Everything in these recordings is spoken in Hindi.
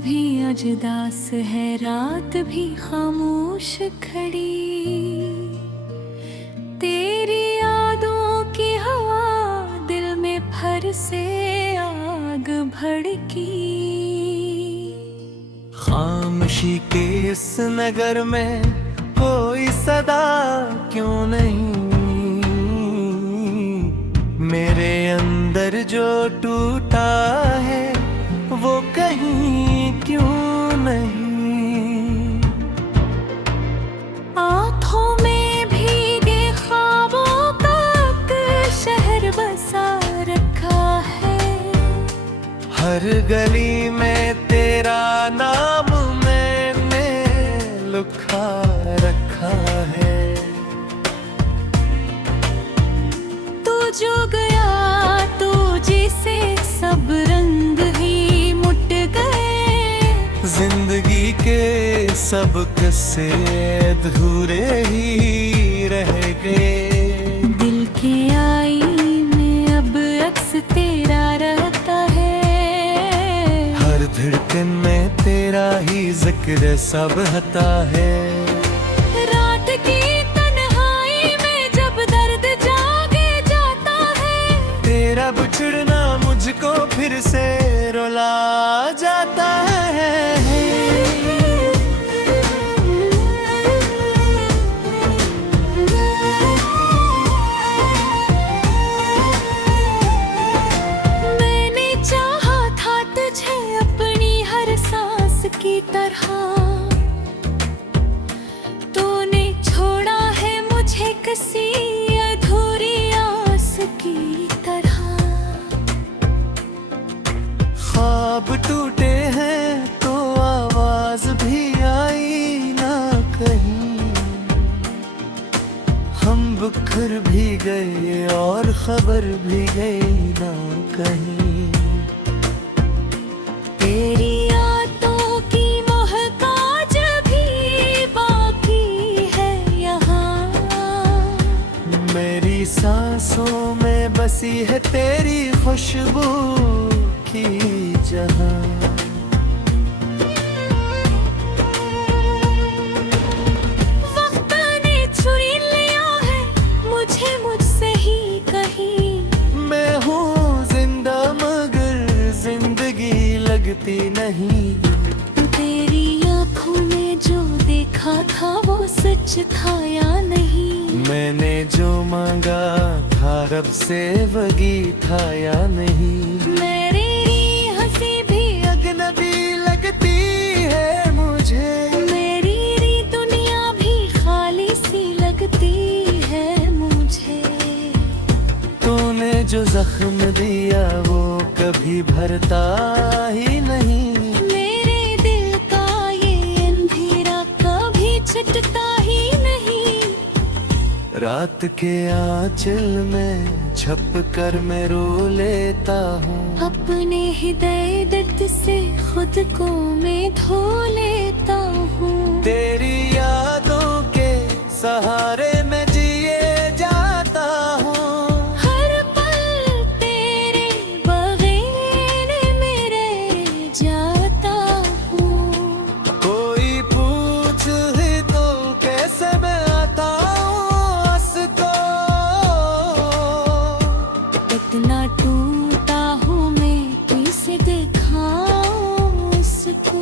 भी अजदास है, रात भी खामोश खड़ी। तेरी यादों की हवा दिल में फर से आग भड़की। खामोशी के इस नगर में कोई सदा क्यों नहीं, मेरे अंदर जो टूटा है वो कहीं क्यों नहीं। आँखों में भीगे ख्वाबों का शहर बसा रखा है। हर गली में तेरा नाम मैंने लिखा रखा है। तू जो गया तू जिसे सब रंग ही मुट गए। जिंदगी के सब किस्से अधूरे ही रह गए। दिल के आईने में अब अक्स तेरा रहता है। हर धड़कन में तेरा ही जिक्र सब हता है। रात की तन्हाई में जब दर्द जागे जाता है, तेरा बिछड़ना मुझको फिर से रुला जाता है। मैंने चाहा था तुझे अपनी हर सांस की तरह, तूने छोड़ा है मुझे किसी अधूरी आस की तरह। ख्वाब टूटे हैं तो आवाज भी आई ना कहीं। हम बिखर भी गए और खबर भी गई ना कहीं। तेरी यादों की मोहताज भी बाकी है यहाँ। मेरी सांसों में बसी है तेरी खुशबू की जहां। वक्त ने छुरी लिया है मुझे मुझसे ही कहीं। मैं हूँ जिंदा मगर जिंदगी लगती नहीं। तेरी आँखों में जो देखा था वो सच था या नहीं। मैंने जो मांगा था रब से वही था या नहीं। मेरी हंसी भी अजनबी लगती है मुझे। मेरी दुनिया भी खाली सी लगती है मुझे। तूने जो जख्म दिया वो कभी भरता ही नहीं। मेरे दिल का ये अंधेरा कभी छिटता ही नहीं। रात के आंचल में छप कर मैं रो लेता हूँ। अपने हृदय दर्द से खुद को मैं धो लेता हूँ। तेरी यादों के सहारे मैं जिए जाता हूँ। हर पल तेरे बगैर मेरे जाता हूँ। कोई पूछ ही तो कैसे मैं आता हूँ हंस को। इतना टूटा हूँ मैं कैसे दिखाऊं उसको।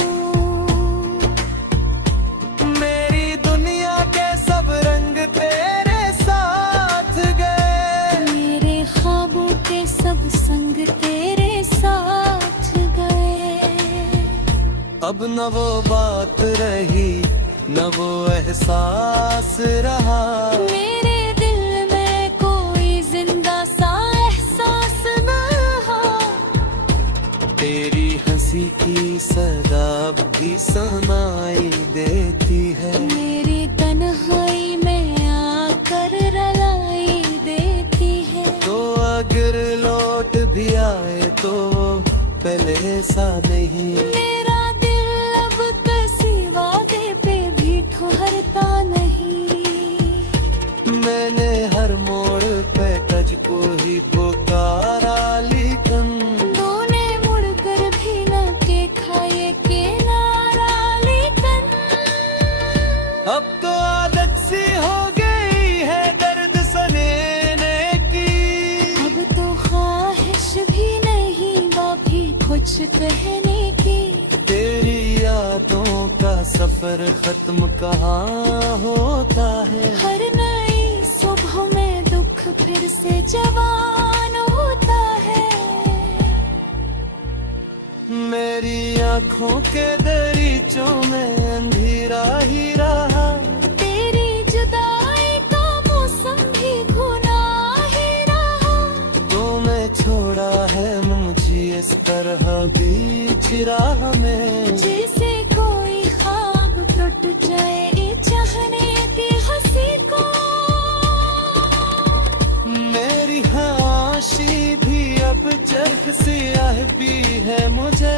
मेरी दुनिया के सब रंग तेरे साथ गए। मेरे ख्वाबों के सब संग तेरे साथ गए। अब न वो बात रही न वो एहसास रहा। मेरे दिल में कोई जिंदा सा एहसास न रहा। तेरी हंसी की सदा भी सुनाई देती है। मेरी तन्हाई में आकर रुलाई देती है। तो अगर लौट भी आए तो पहले सा नहीं। मेरा दिल अब किसी वादे पे भी ठहरता नहीं। मैंने हर मोड़ पे तुझको ही पुकारा लेकिन तूने मुड़कर भी न देखा ये के अब तो आदत सी हो गई है दर्द सनेने की। अब तो ख्वाहिश भी नहीं बाकी कुछ कहने की। तेरी यादों का सफर खत्म कहाँ होता है। हर नई सुबह में दुख फिर से जवान होता है। मेरी आँखों के दरीचों में अंधेरा ही रहा। तेरी जुदाई का मौसम भी घुना ही रहा। तूने छोड़ा है मुझे इस तरह बीच राह में। जैसे कोई ख्वाब टूट जाए चाहने की हंसी को। मेरी खामोशी भी अब चरख सियाह भी है मुझे।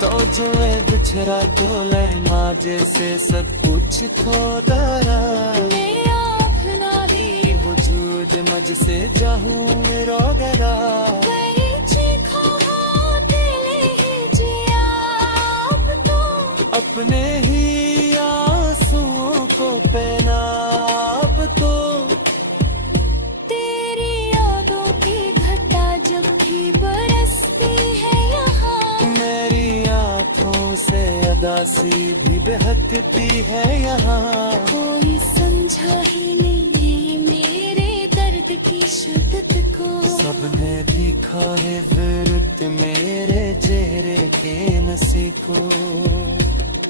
तो जो है बिछड़ा तो माजे से सब कुछ खो दरा। वजूद मज से जाऊं रो गरा। अपने ही आंसुओं को पहना अब तो। तेरी यादों की घटा जब भी बरसती है यहाँ। मेरी आँखों से अदासी भी बहकती है यहाँ। कोई समझा ही नहीं मेरे दर्द की शिद्दत को। सबने देखा है विरुद्ध मेरे चेहरे के नसी को।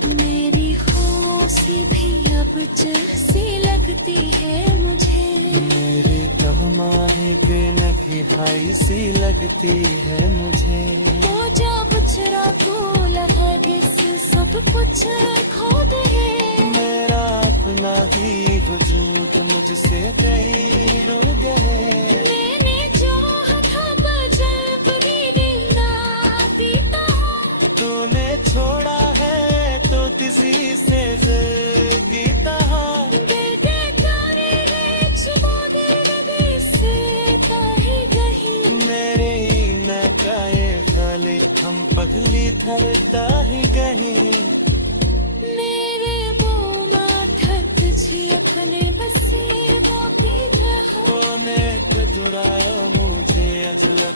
मेरी खामोशी भी अब जैसी लगती है मुझे। मेरी तुम्हारी बेनगी हाई सी लगती है मुझे। तो जब चिरागो लगे से सब कुछ खो दे। मेरा अपना ही वजूद मुझसे कहीं रो गए। मैंने जो था बजब भी दिल ना पीता हूँ। तूने छोड़ा है तो किसी से गीता। दिल के तारे हैं छुपा दे से कहीं कहीं। मेरे नकाए खाली हम पगली थरता ही कहीं। मेरे वो माथा तुझे अपने बसे वो भी रहो। कोने कदुरायो मुझे अजलत